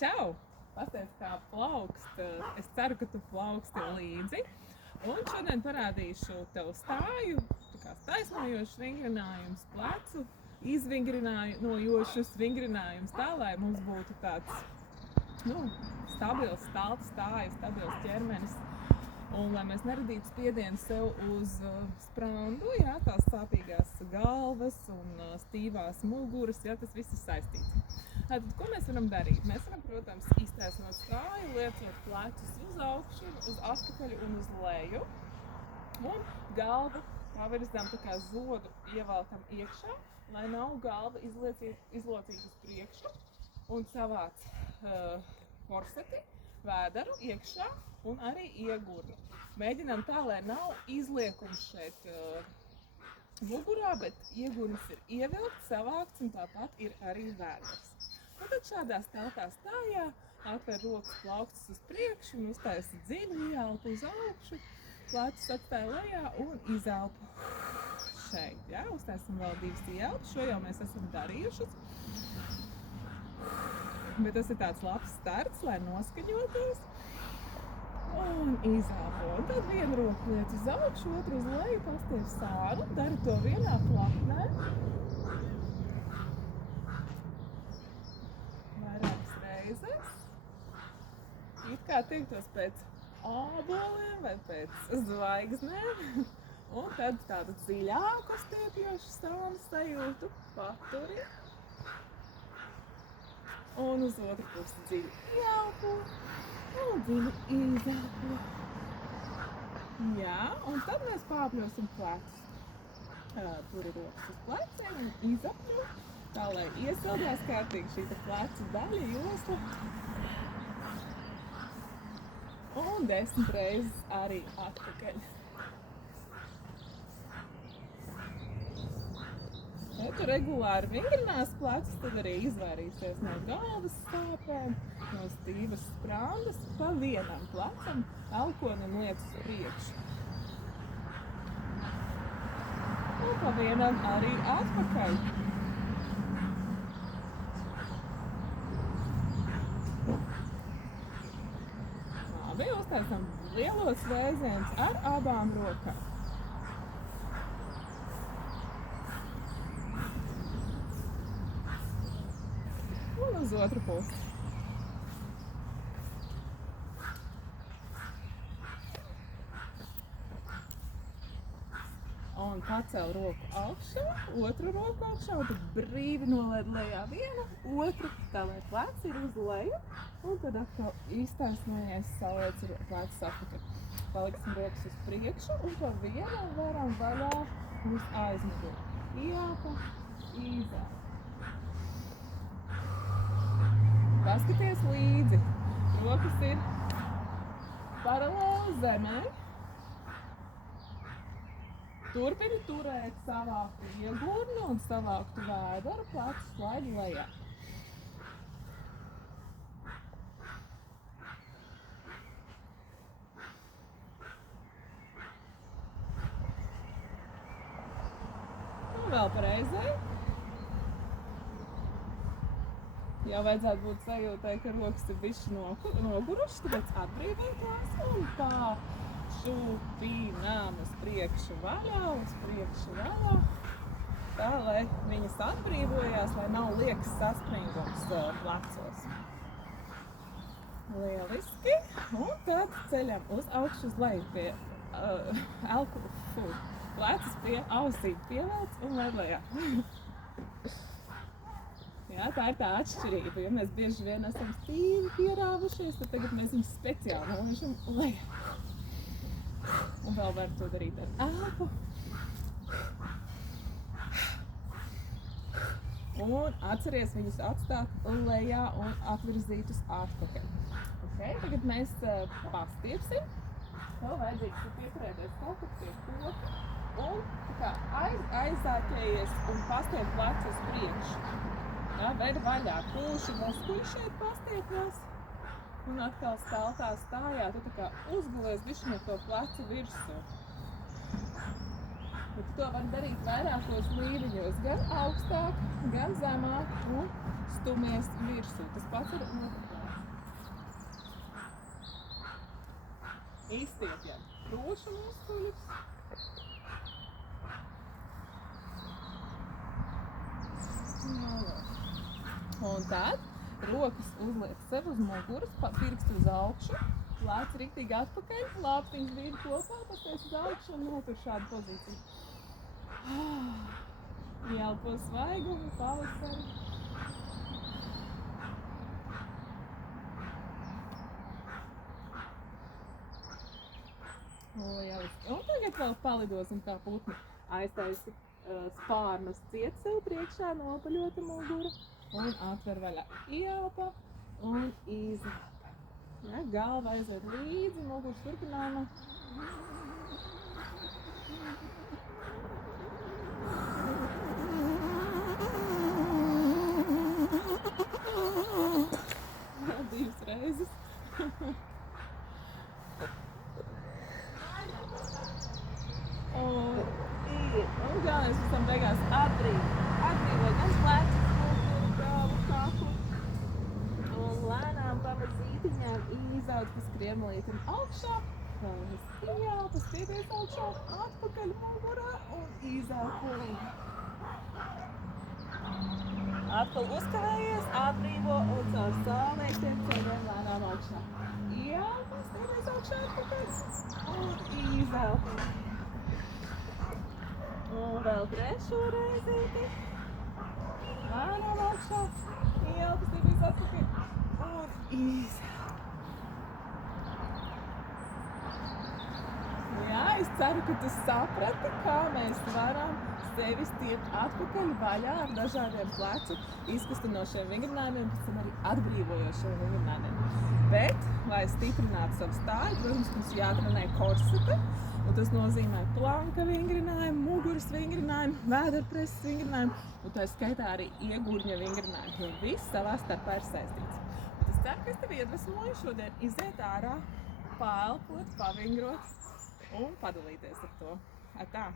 Čau! Pastāsti, kā plaukst. Es ceru, ka tu plauksti līdzi. Un šodien parādīšu tev stāju, taisnojošs vingrinājums, plecu izvingrinājošus vingrinājums tā, lai mums būtu tāds, stabils stāja, stabils ķermenis. Un lai mēs neradītu spiedienu sev uz sprandu, tās sāpīgās galvas un stīvās muguras, tas viss ir saistīts. Tātad, ko mēs varam darīt? Mēs varam, protams, iztaisnot stāju, liecot plecus uz augšu, uz atpakaļ un uz leju. Un galvu pavirzam tā kā zodu ievelkam iekšā, lai nav galva izlocīta uz priekšu un savāc korseti, vēderu iekšā un arī iegurni. Mēģinām tā, lai nav izliekums šeit mugurā, bet iegurnis ir ievilkts, savākts un tāpat ir arī vēders. Un tad šādā stāvā stājā atver rokas plaukstus uz priekšu un uztaisa dziļu ieelpu uz augšu, plecus atstāja lejā un izelpu šeit. Uztaisim vēl divas ieelpas, šo jau mēs esam darījušas. Bet tas ir tāds labs starts, lai noskaņotos. Un izelpo. Un tad vienu roku liec uz augšu, otru uz leju, pastiep sānu, dari to vienā plaknē. Vairākas reizes. It kā tiektos pēc āboliem vai pēc zvaigznēm. Un tad tādu dziļāku stiepjošu sānu sajūtu paturi. Un uz otru pusi dziļi ieelpo un dziļi izelpo. Un tad mēs pāpļosim plecus. Turi rokas uz pleciem un izapļo, tā lai iesildās kārtīgi šī plecu daļa, josla. Un 10 reizes arī atpakaļ. Ja tu regulāri vingrinās plecus, tad arī izvairīsies no galvas sāpēm, no stīvas sprandas, pa vienam plecam elkonim liec uz priekšu. Un pa vienam arī atpakaļ. Labi, uztaisam lielos vēzienus ar abām rokām. Un uz otru pusi. Un pacel roku augšā, otru roku augšā, un tad brīvi nolaid lejā vienu, otru, tā lai pleci ir uz leju, un tad atkal iztaisnojies, saliec plecus atpakaļ. Paliksim rokas uz priekšu, un to vienu varam vaļā uz aizmuguri. Ieelpa, izelpa. Paskaties līdzi. Rokas ir paralēli zemē. Turpini turēt savāktu iegurni un savāktu vēderu, plecus laid lejā. Un vēl pareizai. Jau vajadzētu būt sajūtai, ka rokas ir bišķi nogurušas, tāpēc atbrīvot tās un tā šūpinām uz priekšu vaļā, tā, lai viņas atbrīvojās, lai nav liekas saspringums plecos. Lieliski, un tad ceļam uz augšu uz leju pie plecus pie ausīm pievelc un laid lejā. Tā ir tā atšķirība, jo mēs bieži vien esam stīvi pierāvušies, tad tagad mēs viņus speciāli nolaižam lejā. Un vēl var to darīt ar elpu. Un atceries viņus atstāt lejā un atvirzīt uz atpakaļ. Tagad mēs pastiepsim. Tev vajadzīgs ir pieturēties kaut kur pie koka un aizāķējies un pastiep plecu uz priekšu. Ved vaļā kūši muskuļi šeit pastiepjās un atkal stāvtā stājā, tu tā kā uzgulies bišķi no to plecu virsū. Bet tu to var darīt vairākos līmeņos, gan augstāk, gan zemāk un stumies virsū. Tas pats ir otrkārt. Izstiepjam krūšu muskuļus. Un tad rokas uzliek sev uz muguras, pirksti uz augšu, lēc riktīgi atpakaļ, lāpstiņas bīdi kopā, pasties uz augšu un notur šādu pozīciju. Ieelpo svaigumu, pavasari. Un tagad vēl palidosim kā putni. Aiztaisi spārnus ciet sev priekšā, nopaļota mugura un atver vaļā. Ieelpa un izelpa. Ja, galva aiziet līdzi, muguras turpinājumā. Divas reizes. Un galvenais pēc tam beigās atbrīvot gan plecus, muguru, galvu, kaklu. Un lēnām pamazītiņām izauc pa skriemlītim augšā. Vēlamies ieelpa, stiepies augšā, atpakaļ mugurā un izelpo. Atkal uzkavējies, atbrīvo un caur sālēktiem ceļiem lēnām augšā. Ieelpa, stiepies augšā, atpakaļ un izelpo. Un vēl trešo reizīti. Lēnām augšā, ieelpa, stiepies atpakaļ un izelpo. Jā, es ceru, ka tu saprati, kā mēs varam sevi stiept atpakaļ vaļā ar dažādiem plecu izkustinošiem vingrinājumiem, pēc tam arī atbrīvojošiem vingrinājumiem. Bet, lai stiprinātu savu stāju, protams, mums jātrenē korseta, un tas nozīmē planka vingrinājumu, muguras vingrinājumu, vēderpreses vingrinājumu, un tā skaitā arī iegurņa vingrinājumu, jo viss savā starpā ir saistīts. Bet es ceru, ka es tevi iedvesmoju šodien iziet ārā, paelpot, pavingrot un padalīties ar to. Atā!